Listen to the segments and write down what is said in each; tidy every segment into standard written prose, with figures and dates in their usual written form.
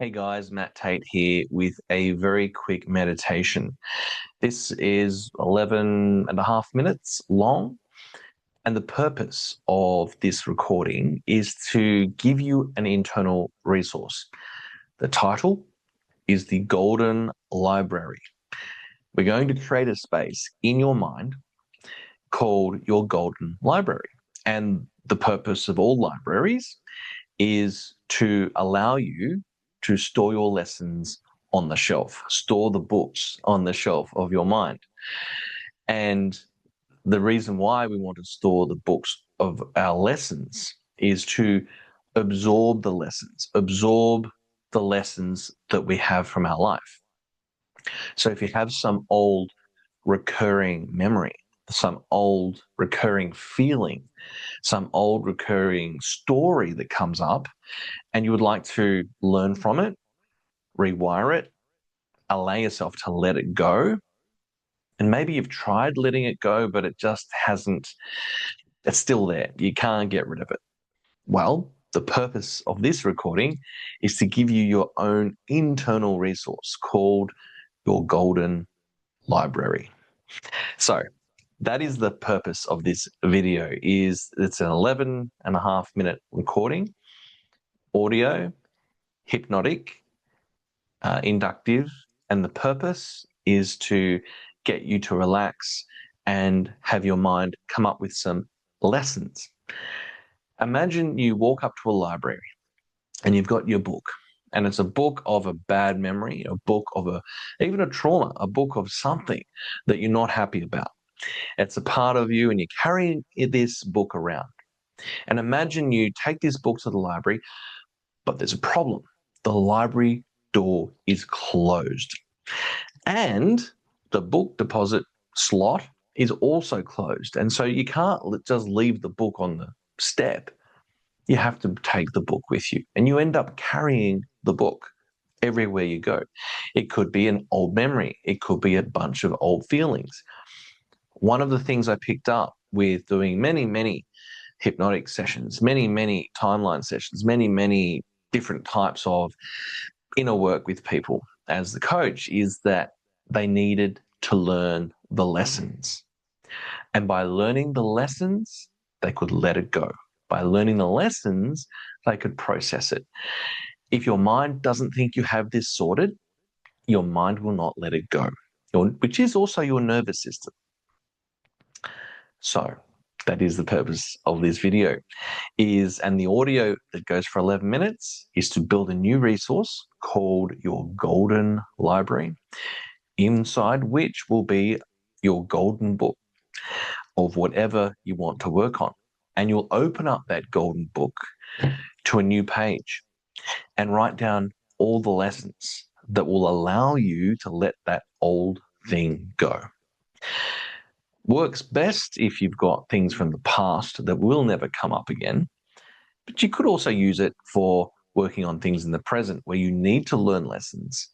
Hey guys, Matt Tait here with a very quick meditation. This is 11 and a half minutes long, and the purpose of this recording is to give you an internal resource. The title is the Golden Library. We're going to create a space in your mind called your Golden Library. And the purpose of all libraries is to allow you to store your lessons on the shelf, store the books on the shelf of your mind. And the reason why we want to store the books of our lessons is to absorb the lessons that we have from our life. So if you have some old recurring memory, some old recurring feeling, some old recurring story that comes up, and you would like to learn from it, rewire it, allow yourself to let it go. And maybe you've tried letting it go, but it just hasn't, it's still there. You can't get rid of it. Well, the purpose of this recording is to give you your own internal resource called your Golden Library. So that is the purpose of this video. It's an 11 and a half minute recording, audio, hypnotic, inductive, and the purpose is to get you to relax and have your mind come up with some lessons. Imagine you walk up to a library and you've got your book, and it's a book of a bad memory, a book of even a trauma, a book of something that you're not happy about. It's a part of you and you're carrying this book around. And imagine you take this book to the library, but there's a problem. The library door is closed. And the book deposit slot is also closed. And so you can't just leave the book on the step. You have to take the book with you. And you end up carrying the book everywhere you go. It could be an old memory. It could be a bunch of old feelings. One of the things I picked up with doing many hypnotic sessions, many timeline sessions, many different types of inner work with people as the coach is that they needed to learn the lessons. And by learning the lessons, they could let it go. By learning the lessons, they could process it. If your mind doesn't think you have this sorted, your mind will not let it go, which is also your nervous system. So that is the purpose of this video and the audio that goes for 11 minutes is to build a new resource called your Golden Library, inside which will be your golden book of whatever you want to work on. And you'll open up that golden book to a new page and write down all the lessons that will allow you to let that old thing go. Works best if you've got things from the past that will never come up again, but you could also use it for working on things in the present where you need to learn lessons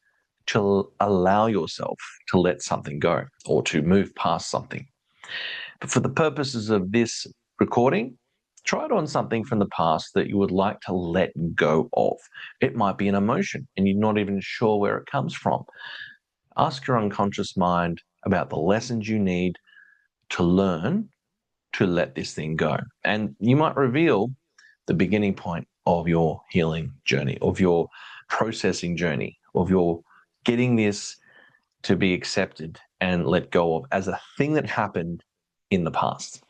to allow yourself to let something go or to move past something. But for the purposes of this recording, try it on something from the past that you would like to let go of. It might be an emotion and you're not even sure where it comes from. Ask your unconscious mind about the lessons you need to learn to let this thing go. And you might reveal the beginning point of your healing journey, of your processing journey, of your getting this to be accepted and let go of as a thing that happened in the past.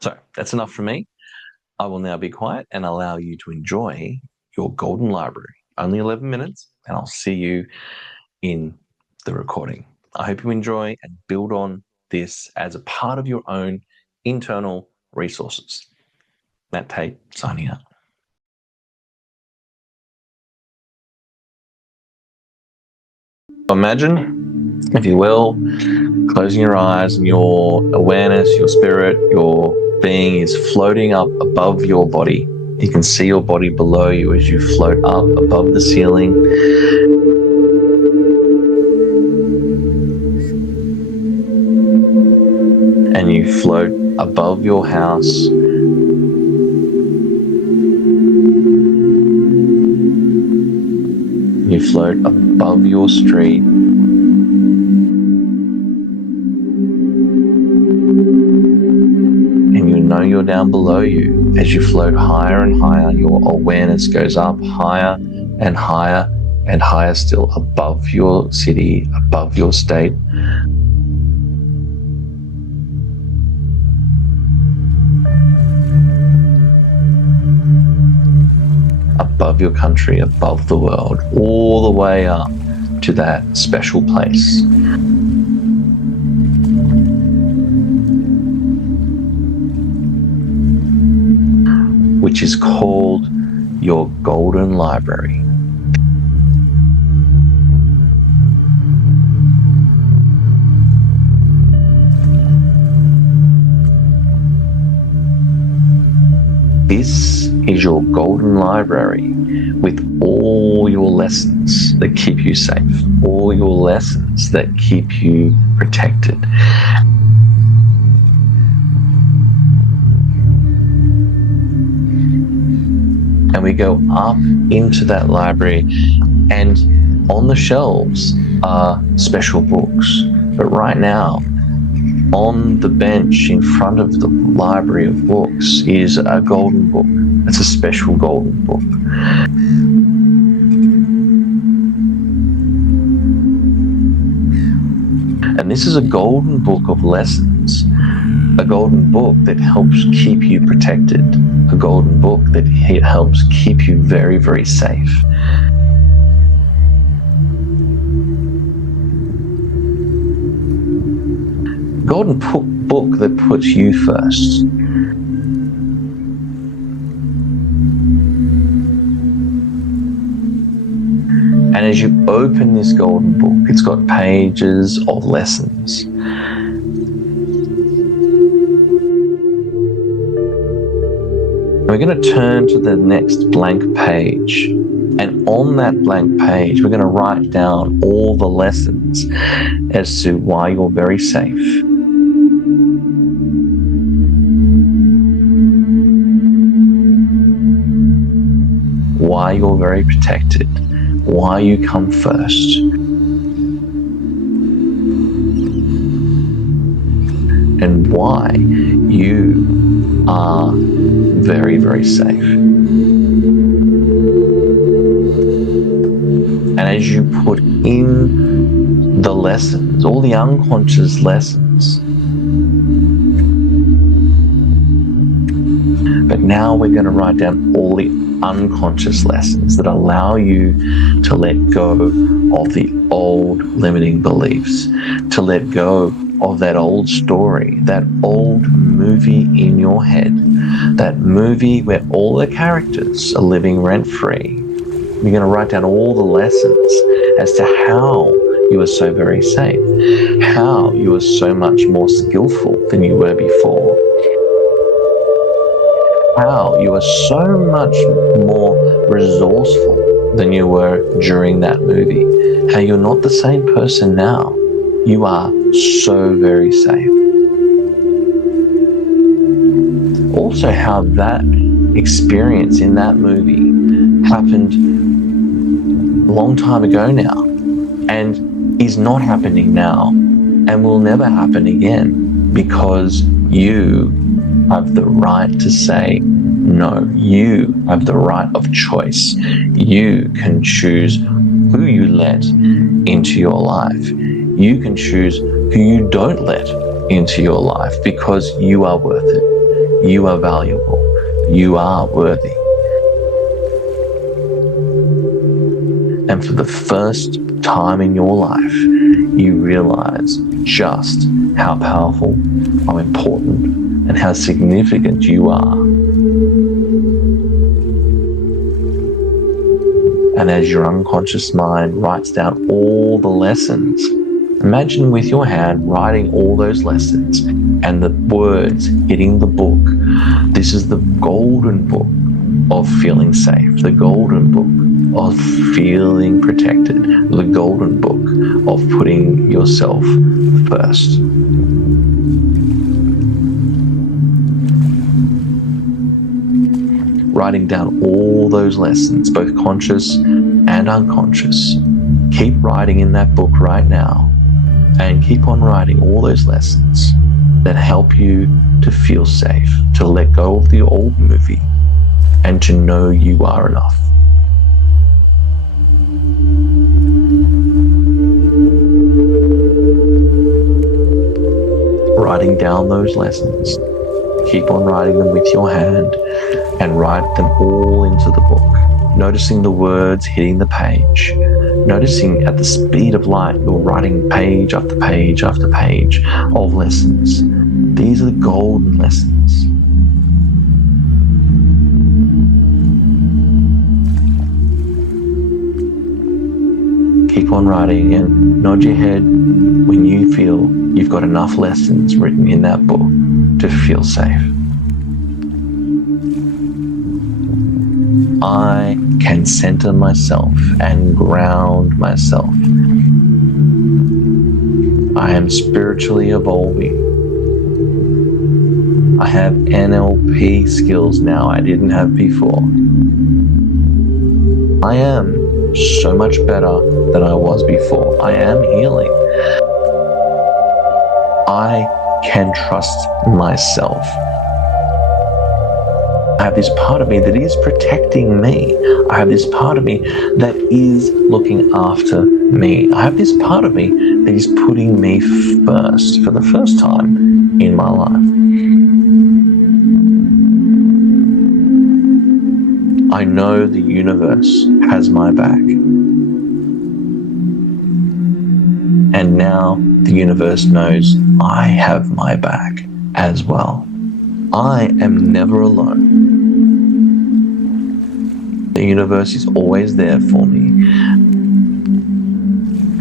So that's enough from me. I will now be quiet and allow you to enjoy your Golden Library. Only 11 minutes, and I'll see you in the recording. I hope you enjoy and build on this as a part of your own internal resources. Matt Tait signing out. Imagine, if you will, closing your eyes and your awareness, your spirit, your being is floating up above your body. You can see your body below you as you float up above the ceiling. And you float above your house. you float above your street. And you know you're down below you. As you float higher and higher, your awareness goes up higher and higher and higher still, above your city, above your state. Above your country, above the world, all the way up to that special place. Which is called your golden library. This is your golden library with all your lessons that keep you safe, all your lessons that keep you protected. And we go up into that library, and on the shelves are special books. But right now, on the bench in front of the library of books is a golden book. It's a special golden book. And this is a golden book of lessons, a golden book that helps keep you protected, a golden book that helps keep you very, very safe. Golden book that puts you first. And as you open this golden book, it's got pages of lessons. And we're going to turn to the next blank page. And on that blank page, we're going to write down all the lessons as to why you're very safe. Why you're very protected, why you come first. And why you are very, very safe. And as you put in the lessons, all the unconscious lessons, but now we're going to write down all the unconscious lessons that allow you to let go of the old limiting beliefs, to let go of that old story, that old movie in your head, that movie where all the characters are living rent-free. You're going to write down all the lessons as to how you are so very safe, how you are so much more skillful than you were before, how you are so much more resourceful than you were during that movie, how you're not the same person now. You are so very safe. Also, how that experience in that movie happened a long time ago now and is not happening now and will never happen again, because you have the right to say no. You have the right of choice. You can choose who you let into your life. You can choose who you don't let into your life, because you are worth it. You are valuable. You are worthy. And for the first time in your life, you realize just how powerful, how important, and how significant you are. And as your unconscious mind writes down all the lessons, imagine with your hand writing all those lessons and the words hitting the book. This is the golden book of feeling safe, the golden book of feeling protected, the golden book of putting yourself first. Writing down all those lessons, both conscious and unconscious. Keep writing in that book right now, and keep on writing all those lessons that help you to feel safe, to let go of the old movie, and to know you are enough. Writing down those lessons. Keep on writing them with your hand and write them all into the book. Noticing the words hitting the page. Noticing at the speed of light, you're writing page after page after page of lessons. These are the golden lessons. Keep on writing and nod your head when you feel you've got enough lessons written in that book to feel safe. I can center myself and ground myself. I am spiritually evolving. I have NLP skills now I didn't have before. I am so much better than I was before. I am healing. I can trust myself. I have this part of me that is protecting me. I have this part of me that is looking after me. I have this part of me that is putting me first for the first time in my life. I know the universe has my back. And now the universe knows I have my back as well. I am never alone. The universe is always there for me.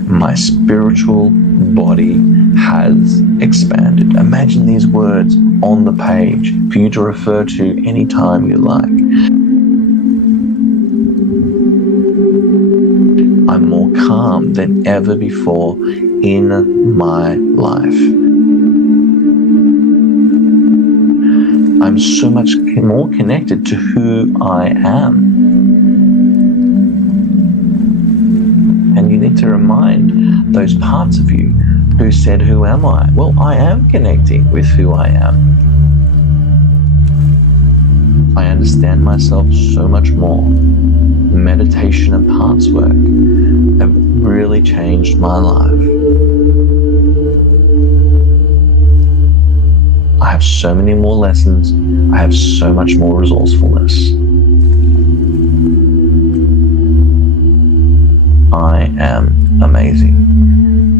My spiritual body has expanded. Imagine these words on the page for you to refer to anytime you like. I'm more calm than ever before in my life. I'm so much more connected to who I am. And you need to remind those parts of you who said, who am I? Well, I am connecting with who I am. I understand myself so much more. Meditation and parts work have really changed my life. I have so many more lessons. I have so much more resourcefulness. I am amazing.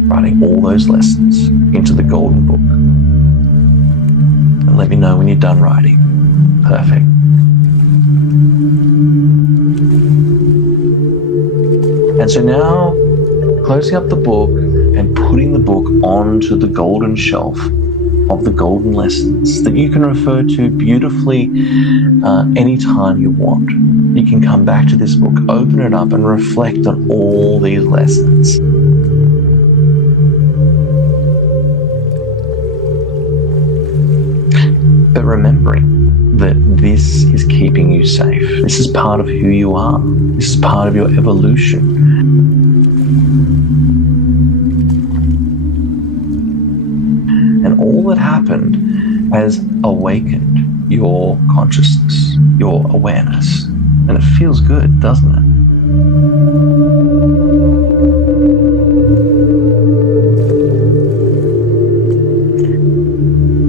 Writing all those lessons into the golden book. And let me know when you're done writing. Perfect. And so now, closing up the book and putting the book onto the golden shelf of the golden lessons that you can refer to beautifully anytime you want. You can come back to this book, open it up, and reflect on all these lessons. But remembering that this is keeping you safe. This is part of who you are. This is part of your evolution. And all that happened has awakened your consciousness, your awareness. And it feels good, doesn't it?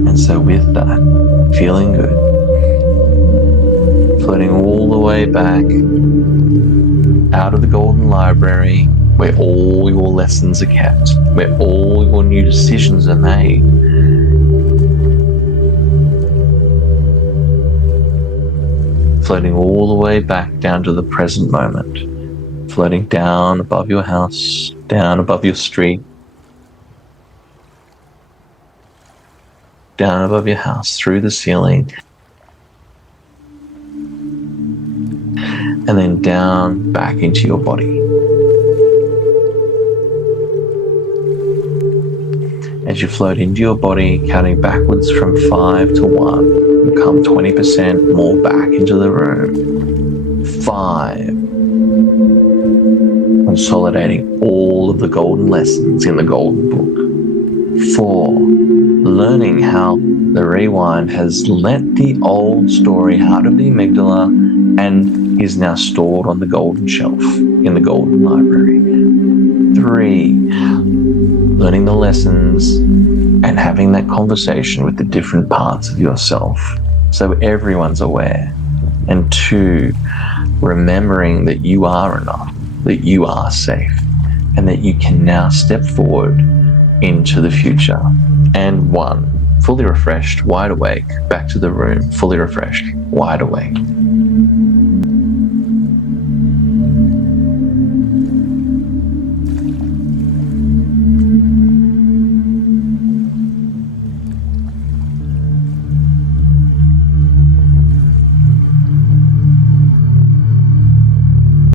And so with that, feeling good, floating all the way back out of the golden library where all your lessons are kept, where all your new decisions are made. Floating all the way back down to the present moment, floating down above your house, down above your street, down above your house, through the ceiling, and then down back into your body. As you float into your body, counting backwards from 5 to 1, you come 20% more back into the room. 5, reconsolidating all of the golden lessons in the golden book. 4, learning how the rewind has let the old story out of the amygdala and is now stored on the golden shelf in the golden library. 3, learning the lessons and having that conversation with the different parts of yourself so everyone's aware. And 2, remembering that you are enough, that you are safe, and that you can now step forward into the future. And 1, fully refreshed, wide awake, back to the room, fully refreshed, wide awake.